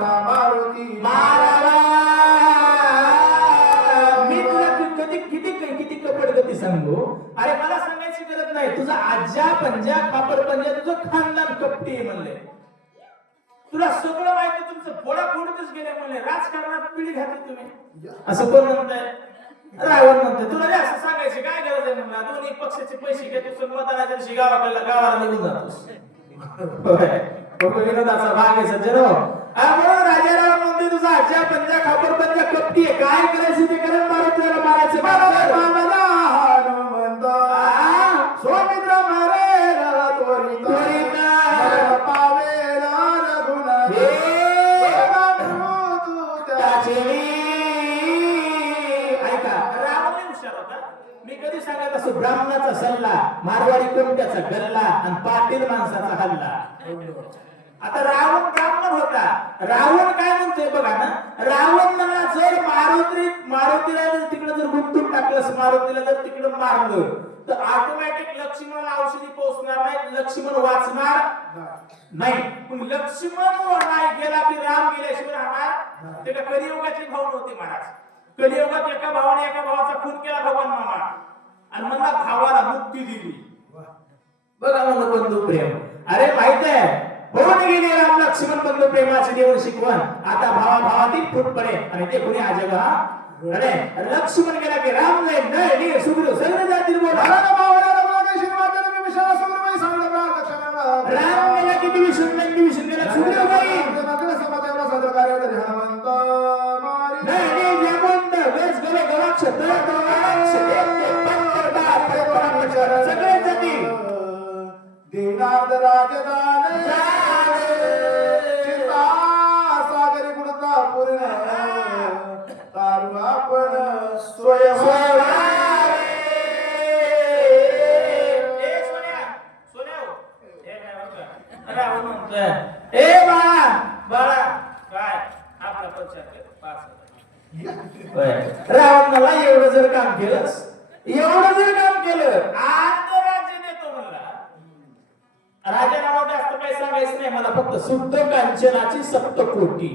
मारुती मारावा. मी तुला कधी किती कपट गती सांगू. अरे मला सांगायची गरज नाही. तुझा आज्या पंजा खापर पंजा तुझं खानदान कपटी आहे म्हणले. तुला सगळं माहिती. तुमचं फोडा फोडतच गेले म्हणले. राजकारणात पिढी घातली तुम्ही. असं कोण म्हणताय? रावण म्हणते. तुला असं सांगायची काय गरज आहे म्हणला. दोन्ही पक्षाचे पैसे घेतो मतदानाच्या दिवशी गावाला निघून जातोस. विनोदाचा भाग आहे सज्जनो. म्हणून राजाराम म्हणते तुझा आज्या पंजा खापर पंजा कपटी आहे. काय करायचं ते करून मारायचं मारायचं मामाला हनुमंत सौमित्र मारेला त्वरित पावेला रघुनाथ ऐका. रावण हुशार होता. मी कधी सांगत असो ब्राह्मणाचा सल्ला मारवाडी कोणत्याचा गल्ला आणि पाटील माणसाचा हल्ला. आता रावण ब्राह्मण होता. रावण काय म्हणतोय बघा ना. रावण म्हणला जर मारुतीला जर तिकडे जर गुंतून टाकलंस मारुतीला जर तिकडे मारलं तर ऑटोमॅटिक लक्ष्मणाला औषधी पोहोचणार नाही. लक्ष्मण वाचणार नाही. पण लक्ष्मण नाही गेला की राम गेल्याशिवाय राहणार. ते का कलियुगाची भाव नव्हती महाराज. कलियुगात एका भावाने एका भावाचा खून केला भगवान मामा आणि मला भावाला मुक्ती दिली. बघा म्हणून बंधू प्रेम. अरे माहित आहे होऊन गेले राम लक्ष्मण बंधू प्रेमाची देऊन शिकवण. आता भावाभावातील फूट पडे आणि ते कोणी आजग हा. अरे लक्ष्मण गेला की राम जाईल नाही सुग्रीव सगळे जातील. बोला राम गेला की दिविशन गेला सुग्रीव नाही सगळे जातील. देनाद राजदान चिंता सागरी गुणता पूर्ण तारू आपण स्वयं रावण मला एवढं जर काम केलंस आज राज्य देतो म्हणला. राजाराम जास्त काही सांगायचं नाही मला. फक्त शुद्ध कांचनाची सप्तकोटी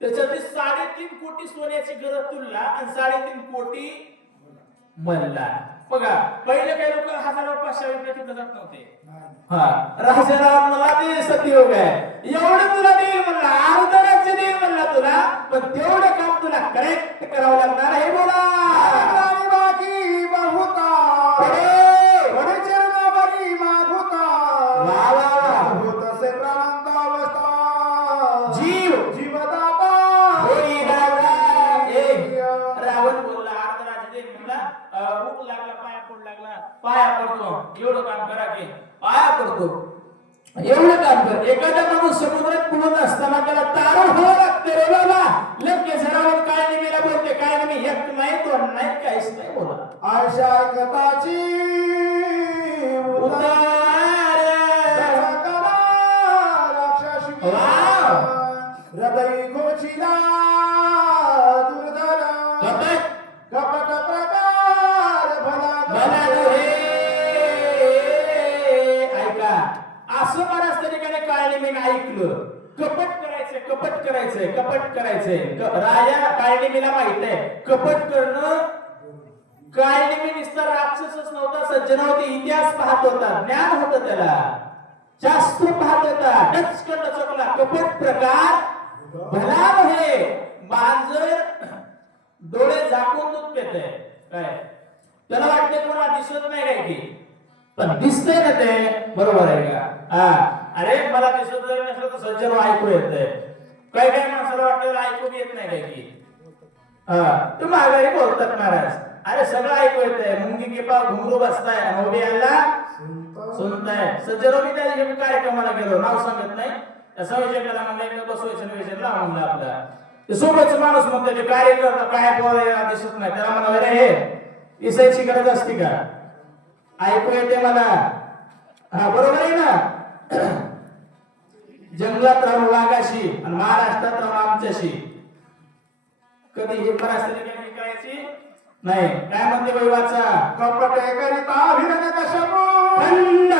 त्याच्यातली 3.5 कोटी सोन्याची गरज तुला आणि 3.5 कोटी मल्ला. बघा पहिले काही लोक 1000-500 रुपये तिथे जात नव्हते. राजाराम मला ते सत्ययोग आहे. एवढं तुला देईल म्हणला. अर्ध राज्य देईल म्हणला तुला. पण तेवढं काम तुला करेक्ट करावं लागणार आहे. बोला बाकी बहुता पाया पडतो. एवढं काम करा की पाया पडतो. एवढं काम कर. एखादा माणूस समुद्रात बुडून असताना त्याला तारून व्हावं लागते रे बाबा. लंकेश रावण काय नाही मेला बोलते काय नाही. एक नाही दोन नाही काहीच नाही. बोला आशा कथाची हृदय गोचिला दुर्धर कपट प्रकार भला ऐका. असं बऱ्याच तरीकाने काळणी मी ऐकलं. कपट करायचंय. राजा काळणीला माहित आहे कपट करणं. काळणी नुसता राक्षसच नव्हता सज्जन होते. इतिहास पाहत होता. ज्ञान होतं त्याला. शास्त्र पाहत होता. डचकन चकला कपट प्रकार भला नव्हे. मांजर डोळे झाकून दूध पिते काय त्याला वाटते कोणा दिसत नाही काय की पण दिसतंय ना ते. बरोबर आहे का? अरे मला दिसत जरी नसलं तर सज्जन ऐकू येतंय. काही माणसाला वाटतं ऐकू येत नाही काय की. तू माघारी बोलतात महाराज. अरे सगळं ऐकू येतंय. मुंगी के पाव घुंगरू बसताय आणि उभी आला सुनताय. सज्जनो मी त्या दिवशी कार्यक्रमाला गेलो. नाव सांगत नाही. संयोजकाला म्हणलं बसवायचं विषय लाव म्हणलं आपला. ते सोबतच माणूस म्हणतो ते कार्यकर्ता काय बोलायला दिसत नाही. त्याला म्हणा अरे हे इसायची गरज असते का? ऐकू येते मला. बरोबर आहे ना. जंगलात राहून वाघाशी आणि महाराष्ट्रात राहून आमच्याशी कधी हे परिस्थिती करायची नाही. काय म्हणते वैवाचा कपट करिता अभिनय कशमो खंड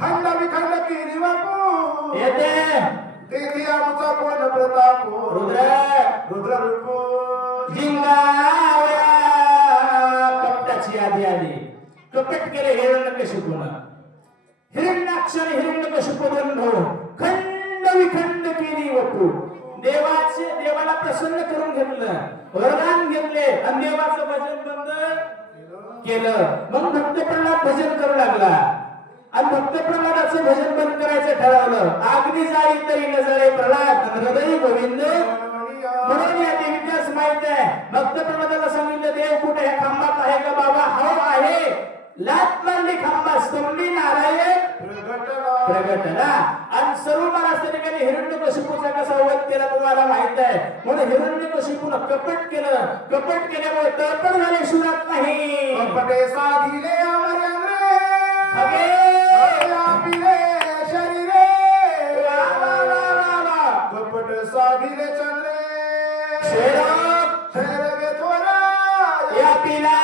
खंड विखंड केली वापू येते तेथे आमचा कोण प्रताप रुद्र रुद्र रूप जिंगावया कपटाची आधी आली कपट केले हिरण्यकशिपून हिरण्याक्ष आणि हिरण्यकशिपू दोन भाऊ खंड विखंड केली वपू देवाला प्रसन्न करून घेतलं वरदान घेतले आणि देवाचं भजन बंद केलं मग भक्त प्रल्हाद भजन करू लागला आणि भक्त प्रल्हादाचं भजन बंद करायचं ठरवलं अग्नी जाळी तरी न जळे प्रल्हाद हृदय गोविंद म्हणून या देवीच्याच माहित आहे भक्त प्रल्हादाला सांगितलं देव कुठे ह्या खांबात आहे का बाबा हो आहे लात मारली खांबा स्तंभली नारायण प्रगटला आणि सर्व महाराज त्या ठिकाणी हिरण्यकशिपूचा कसा वध केला तुम्हाला माहित आहे म्हणून हिरण्यकशिपूनं कपट केल्यामुळे तळपड झाले शिवरात नाही कपटे साधिले अमरेंद्रे अगे आपले शरीरे कपट साधिले चंद्रे शेरगे थोरा या पिला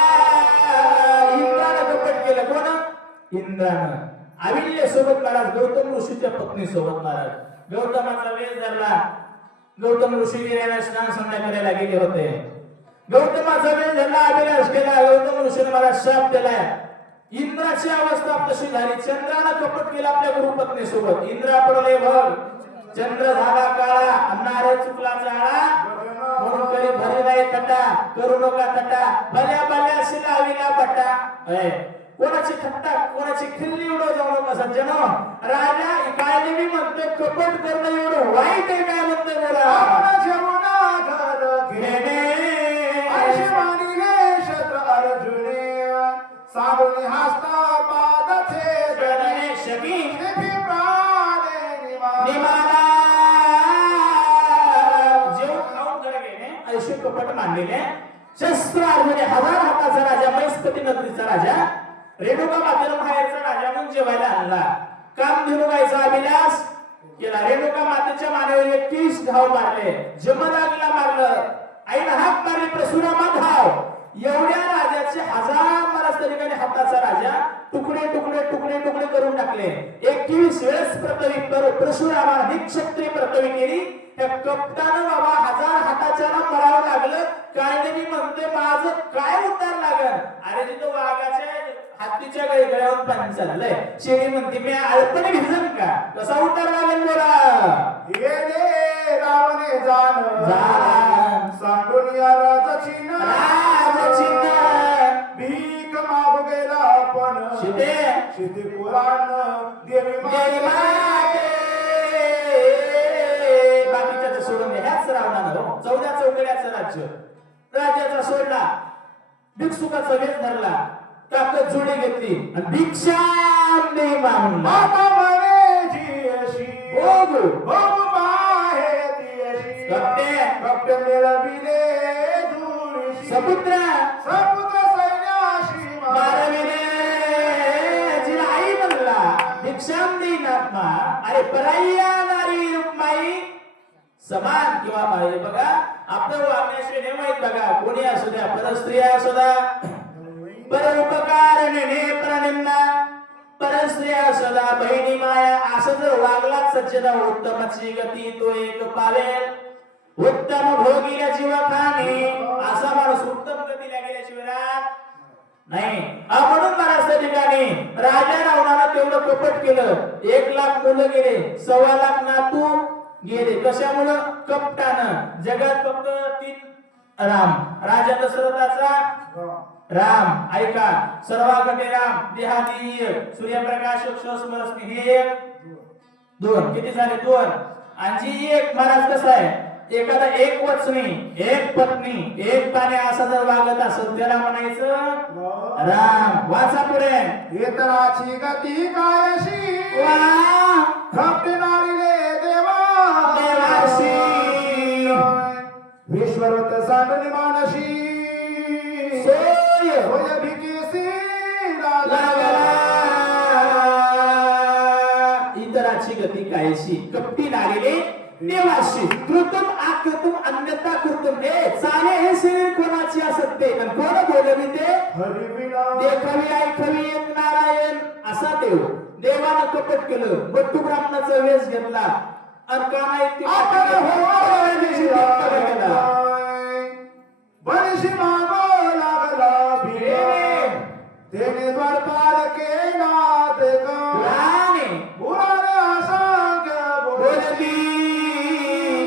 इंद्रानं कपट केलं कोण इंद्रानं अविल्य सोबत महाराज गौतम ऋषीच्या पत्नी सोबत महाराज गौतमाचा वेळ धरला गौतम ऋषी गिऱ्याला स्नान संध्या करायला गेले होते गौतमाचा वेळ धरला अभिलाष केला गौतम ऋषीने महाराज शाप दिलाय इंद्राची अवस्था तशी झाली चंद्रानं कपट केला आपल्या गुरुपत्नी सोबत इंद्रा पडले भग चंद्र झाला काळा अन्नार चुकला जाळा म्हणून करी भरे नाही तटा करू नका तटा भल्या भल्या लाविला पट्टा कोणाची थट्टा कोणाची खिल्ली उडव जाऊ नका सज्जनो राजा काय देवी म्हणते कपट करणं एवढं वाईट आहे काय म्हणते बोला जेवणा घर घेणे आशिमानीले शत्र अर्जुने साबुनी हस्ता पादथे गणने शकी प्राणे निमाला जेवण खाऊन घर घेणे ऐशी कपट मांडले शस्त्र अर्जुने हजार हाताचा राजा मैस्पती नगरीचा राजा रेणुका मातेला माहेरचा राजा म्हणून जेवायला आणला कामधेनू गायचा अभिलाष केला रेणुका मातेच्या मानेवर 21 घाव मारले जमदागला मारलं आईला हाक मारली प्रसुरामा घाव एवढ्या राजाचे हजार महाराज त्या ठिकाणी हाताचा राजा तुकडे तुकडे तुकडे तुकडे करून टाकले 21 वेळेस प्रतवी परशुरामाने निक्षत्री प्रतवी केली त्या कपटानं बाबा हजार हाताच्याला मरावं लागलं काय मी म्हणते माझं काय उतार लागल अरे तिथं वाघाच्या हत्तीच्या गळ्यावर पाणी चाललंय शेळी म्हणते मी अल्पने भिजन का कसा उतार लागेल बोला येणे रावणे जाण सांडून या राजाची भीक माग गेला पण शिते पुराण देवी माते बाकीच्याचं सोडून ह्याच रावणानं 14 चौकड्याचं राज्याचा सोडला भिक्षुकाचा वेश धरला ताकद जोडी घेतली आणि भिक्षाम दे मागून माता म्हणे जी अशी भोग भोग पाहे ती अशी कपटे मिळविले धुळीशी समुद्र सैन्याशी मारविले जिला आई म्हणला भिक्षाम देईन आत्मा अरे पराय्या नारी रुक्माई समान किंवा बाई बघा आपलं वागण्याशिवाय नाही माहित बघा कोणी असू द्या परस्त्रिया असू द्या परोपकारणे परनिंदा परस्त्रिया सदा बहिणी माया असं जर वागलात सज्जन उत्तमाची गती तो एक पावेल उत्तम भोगीला जीवखाने असा माणूस उत्तम गतीला गेल्याशिवाय राहत नाही म्हणून महाराज त्या ठिकाणी राजा रावणानं तेवढं कपट केलं 1 लाख मुलं गेले 1.25 लाख नातू गेले कशामुळं कपटानं जगात फक्त 3 राम राजा दशरथाचा राम ऐका सर्वागटे राम देहादी सूर्यप्रकाश स्मरस्मी हे 2 किती झाले 2 आणि जी एक महाराज कसा आहे एखादा एक वचनी एक पत्नी एक पाने असा जर वागत असेल त्याला म्हणायचं राम वाचा पुढे येतराची गती कायशी खपटे नारीले देवा देवाशी विश्वरत सांडली मानशी होय भिकेसी लागला इतराची गती कायशी कपटी नारीले देवाशी कृतम आकृतम अन्यथा कृतम हे चाले हे शरीर कोणाची असते पण कोण बोलवी ते हरिविना देखावी ऐकावी एक नारायण असा देव देवानं कपट केलं बट्टू ब्राह्मणाचा वेश घेतला आणि काना इतकी आपण पाठी गेला. बनशी मागो लागला भीम तेने द्वारपाल केला ते राणे पुराणे असंख्य बोलती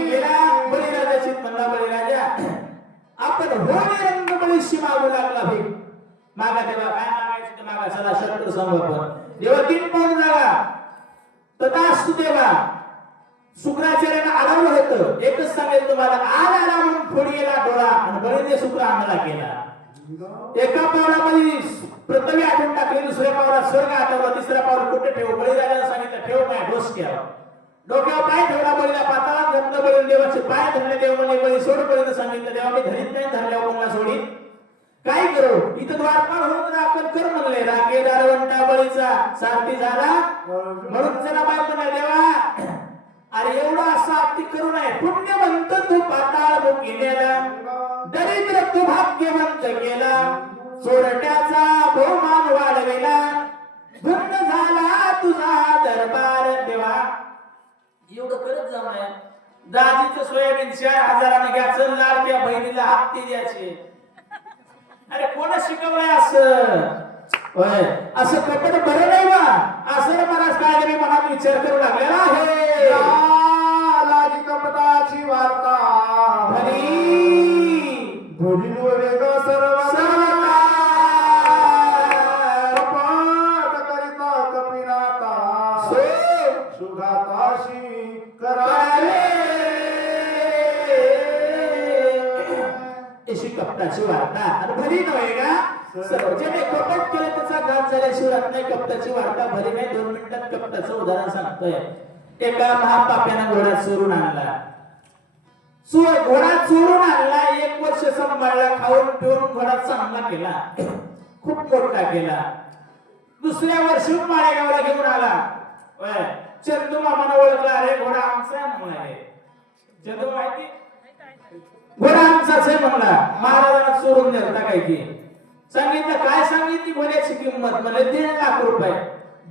गेला. बळीराजाची म्हणला बळीराजा आपण होणे रंग बळीशी मागू लागला भीम. मागा तेव्हा काय मागायचं ते मागा. चला शस्त्र समर्पण. देवा 3 पाऊल जागा तथास्तु देवा. शुक्राचार्यानं अडवलं होतं. एकच सांगेल तुम्हाला, आज आला म्हणून फोडी गेला डोळा आणि बळीने शुक्र आणायला गेला. एका पावलामध्ये प्रथमे आठवून टाकले, दुसऱ्या पावलात स्वर्ग आठवला, तिसऱ्या पावला कुठे ठेव. बळीराजाला सांगितलं ठेव काय डोसक्यावर. डोक्यावर पाय ठेवला बळीला, पाताळात घातलं बळीने. देवाचे पाय धरले. देव म्हणले बळी सोड. बळीने सांगितलं देवा मी धरीत नाही, धरल्यावर कोणाला सोडीत काय करू. इथं द्वारपाल होऊन राखण कर म्हणले. राखे दारवंटा बळीचा सारथी झाला म्हणून जरा बाय म्हणाले देवा अरे एवढा असा अति करू नये. पुण्यवंत तू पाताळ मुखी नेला, दरिद्र तू भाग्यवंत केला, चोरट्याचा बहुमान वाढविला, धन्य झाला तुझा दरबार देवा. एवढं करत जाऊ नये. दाजीचं सोयाबीन 4,000 घ्यायचं, लाडक्या बहिणीला हप्ते द्यायचे. अरे कोण शिकवलंय असं. होय असं कपट बरं नाही बा. असं महाराज काय मी मनात विचार करू लागलेला आहे. लाजी कपटाची वार्ता भोली वेग सर्व कपट करिता कपिनाता सुघाताशी करावे. अशी कपटाची वार्ता आणि भरी नव्हे का. ज्याने कपट केलं त्याचा घात झाल्याशिवाय राहत नाही. कपटाची वार्ता भरी नाही. 2 मिनिटात कपटाचं उदाहरण सांगतोय. एका महापाप्यानं घोडा चोरून आणला. घोडा चोरून आणला. 1 वर्ष सांभाळला. खाऊन पिऊन घोडा चांगला केला, खूप मोठा केला. दुसऱ्या वर्षी माळेगावला घेऊन आला. चंदू मामानं ओळखला. अरे घोडा आमचा आहे म्हणाले. चंदू माहिती घोडा आमचाच आहे म्हणला. महाराजांना चोरून नेलता काय की. सांगितलं काय सांगितली घोड्याची किंमत. म्हणजे 1.5 लाख रुपये.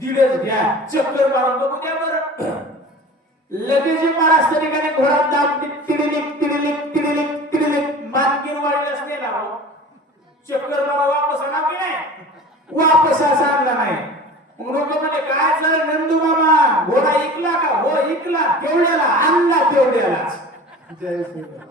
1.5 घ्या. चक्कर मारून बघू द्या बरं. लगेच महाराज ठिकाणी घोडा दाब तिडलिक तिडलिक तिडलिक तिडलिक मानगीर वाढल्यास नेला. चक्कर मारा वापस आणा की नाही. वापस असा आणला नाही. मग लोक म्हणे काय झालं नंदू मामा घोडा ऐकला का. हो ऐकला. केवढ्याला आणला तेवढ्यालाच. जय श्रीराम.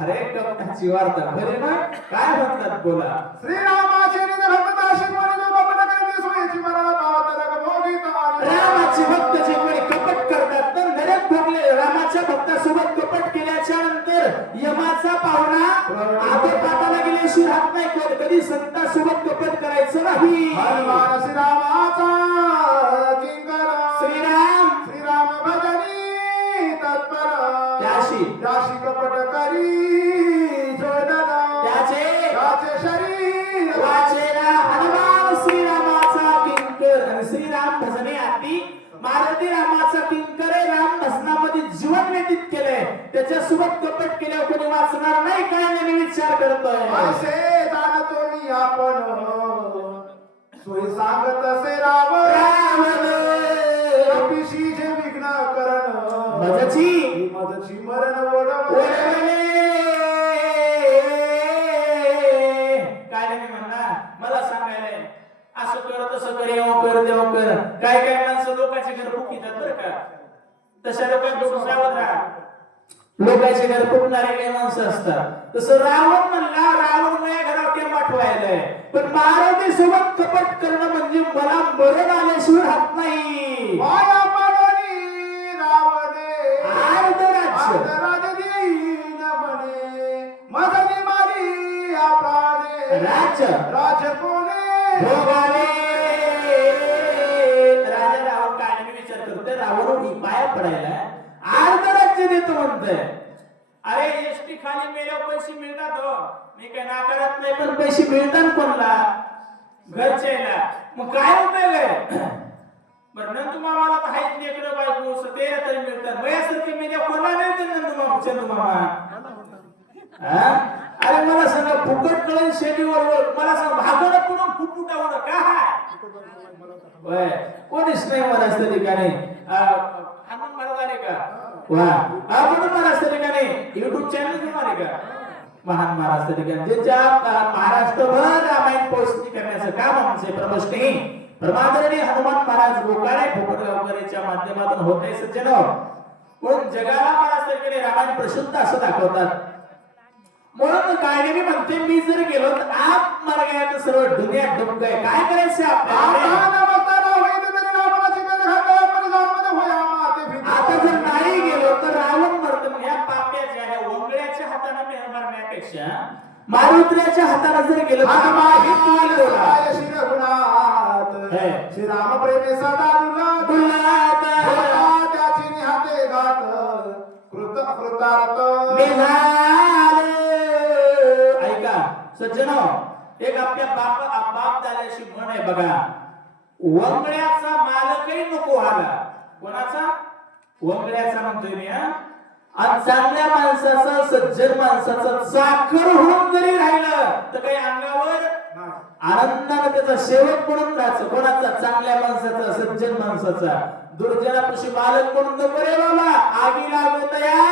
अरे कपटाची वार्ता बरे ना. काय म्हणतात बोला. श्रीरामाचे भक्ताशी कोणी जो कपट करते सोयीची मनाला पावता भोगीत रामाचे भक्त जे कोणी कपट करतात तर नरक भोगले. रामाच्या भक्तासोबत कपट केल्याच्या नंतर यमाचा पाहुणा आदरपाताला गेल्याशिवाय राहत नाही. कधी संतासोबत कपट करायचं नाही. हनुमान श्रीरामाचा किंकर श्रीराम भजनी तत्पर त्याशी कपट करी त्याचे शरीर वाचेला हनुमान श्रीरामाचा किंकर. आणि श्रीराम भजने आती मारुती रामाचा किंकर आहे. राम भजनामध्ये जीवन व्यतीत केलंय. त्याच्यासोबत कपट केल्यावर कोणी वाचणार नाही. काय नाही विचार करतोय. असे जाणतो मी आपण सोय सांगत असे रावण कपिशी जे विघ्न करण मजची मरण ओढवले. काय नाही म्हणणार मला सांगायला असं कर तसं कर येऊ कर देव कर. काय काय माणसं लोकांचे घर फुकितात बरं का. तशा लोकांपासून सावध राहा. लोकांचे घर फुकणारे काही माणसं असतात. तसं रावण म्हणला रावण माझ्या घरावर ते पाठवायलाय. पण मारुती सोबत कपट करणं म्हणजे मला मरण आल्याशिवाय राहत नाही. माया पाडणी रावणे राज्य देईन म्हणे मजनी मारी आपलाने राज्य कोणे भोगावे. राजा रावण काय मी विचार करतोय. रावण ही पाया पडायला अर्ध राज्य देतो म्हणतोय. अरे एसटी खाली मेल्यावर पैसे मिळतात हो. मी काय नाकारत नाही पण पैसे मिळतात कोणला. घरच्याला. मग काय उपयोग आहे. बरं नंदू मामाला तर हायच लेकरं बायको तेरा तरी मिळतात. वयासारखे मेल्या कोणाला मिळते नंदू मामा चंदू मामा. अरे मला सांगा फुकट कळण शेतीवर मला सांग भागवलं पुढून फुटफुटावं काय. कोणीच नाही मला ठिकाणी. हनुमान महाराज आले का वा म्हणून महाराज त्या ठिकाणी युट्यूब चॅनल घेऊन आले का महान महाराज त्या ठिकाणी ज्यांच्या महाराष्ट्रभर रामायण पोहोचणी करण्याचं काम आमचे प्रमुष्टी प्रमादरणीय हनुमान महाराज गोकाळे भोकरगावकरांच्या माध्यमातून होत आहे सज्जन म्हणून जगाला महाराज त्या ठिकाणी रामायण प्रशुद्ध असं दाखवतात म्हणून काय मी म्हणते मी जर गेलो तर आप मर गया तर सर्व दुनिया डुब गए काय करायचं आपल्याला आता जर नाही गेलो तर रावण मरत मग ह्या पाप्याच्या ह्या वंगळ्याच्या हाताने मेहर मारण्यापेक्षा मारुत्र्याच्या हाताने जर गेलो श्री राम प्रेमे सदा दुलात त्याची निहाते घात कृतार्थ ऐका सज्जनो एक आपल्या बाप दादाशी म्हण आहे बघा वंगळ्याचा मालकही नको व्हायला कोणाचा वंगळ्याचा म्हणतोय मी आणि चांगल्या माणसाचा सज्जन माणसाचा चाकर होऊन जरी राहिलं तर काही अंगावर आनंदाने त्याचा सेवक म्हणून राहायचं कोणाचा चांगल्या माणसाचा सज्जन माणसाचा दुर्जनापाशी मालक म्हणून नको रे बाबा आगी लागोतया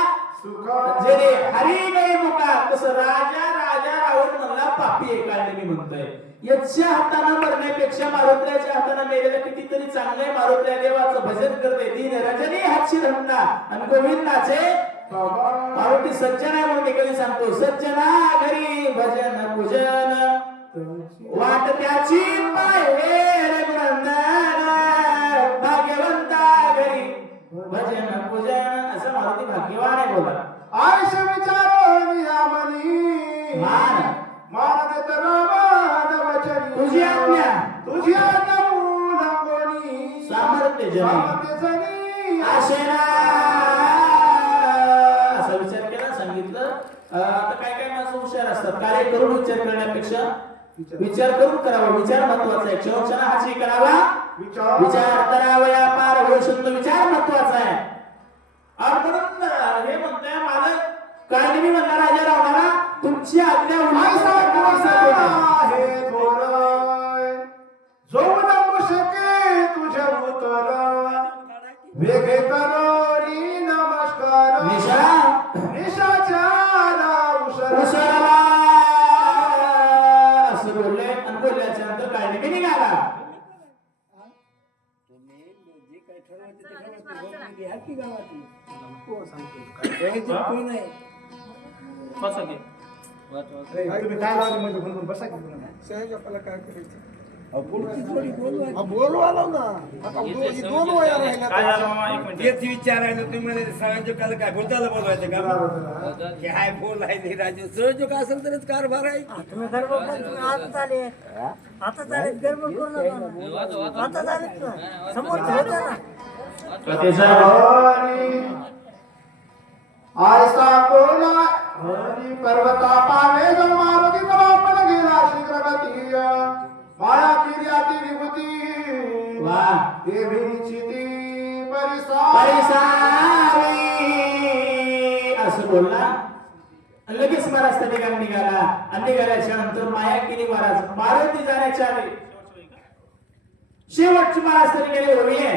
जेणे हरी नाही मुका तसं राजा रावण म्हणला पापी आहे काय मी म्हणतोय याच्या हाताने मरण्यापेक्षा मारुत्र्याच्या हाताने मेलेलं कितीतरी चांगले मारुत्र्या देवाचं भजन करते दिन रजनी हातशी रमना आणि गोविंदाचे मारुती सज्जन आहे म्हणून मी कधी सांगतो सज्जना घरी भजन पूजन वाट त्याची पाहे रघुनंदन भाग्यवंता घरी भजन पूजन असं मारुती भाग्यवान आहे बोला आयुष्य विचारो नियामनी मान देत राम वचनी तुझी आज्ञा मूलंगोनी सामर्थ्य जनी आशेना असा विचार केला सांगितलं आता काय माणसं हुशार असतात कार्य करून विचार करण्यापेक्षा विचार करून करावा विचार महत्वाचा आहे क्षणोक्षण हाची करावा विचार करावया पार होऊ शकतो विचार महत्वाचा आहे आणि म्हणून हे म्हणतोय मालक काय नाही म्हणला राजा रावणाला तुमची आज्ञा हे थोर जो नमू शके तुझ्या उतर वेगे करोनी नमस्कार निशाच्या उसळला असं बोलले आणि बोलल्याच्या नंतर काय नाही निघाला तुम्ही काय लावले म्हणजे म्हणून बसा की सहज आपल्याला काय करायचं पुढची जोडी बोलू आलो ना आता दोन वया राहिल्या तेच विचारायला तुम्ही म्हणे संयोजकाला काय बोलताला बोलवायचं का काय बोल आहे राजू संयोजक असेल तरच कारभार आहे तुम्ही गर्भ पण तुम्ही आता आले आता चालेल गर्भ करू नका आता चालेल ना समोर होता ना आयसा कोला हरी पर्वता पावे जो मारुती तलापन गेला शीघ्रगती माया किर्याती विभूती वा देवीची परिसावी असं बोलला लगेच महाराज त्या ठिकाणी निघाला आणि निघाल्याच्या नंतर मायाकिनी महाराज मारुती जाण्याच्या आधी शेवटची महाराज त्या ठिकाणी ओवी आहे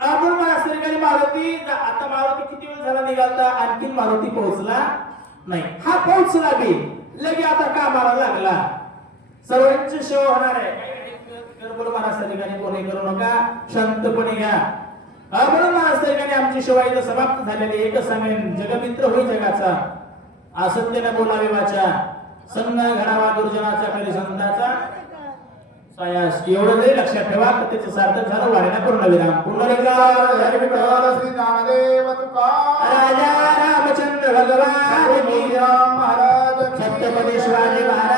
आपण महाराज त्या ठिकाणी मारुती आता मारुती किती वेळ झाला निघालता आणखी मारुती पोहोचला नाही हा पोहोचला बी लगे आता कामाला लागला सर्वांची सेवा होणार आहे गडबड महाराज त्या ठिकाणी कोणी करू नका शांतपणे घ्या म्हणून महाराज त्या ठिकाणी आमची सेवा इथं समाप्त झालेली एकच सांगेन जगमित्र होई जगाचा असत्याने बोलावे वाचा संघ घडावा दुर्जनाचा कधी संताचा सायास एवढं जरी लक्षात ठेवा तर त्याचं सार्थक झालं वाढेना पूर्णविराम विठ्ठल श्री ज्ञानदेव तुकाराम राजा रामचंद्र भगवान महाराज छत्रपती शिवाजी महाराज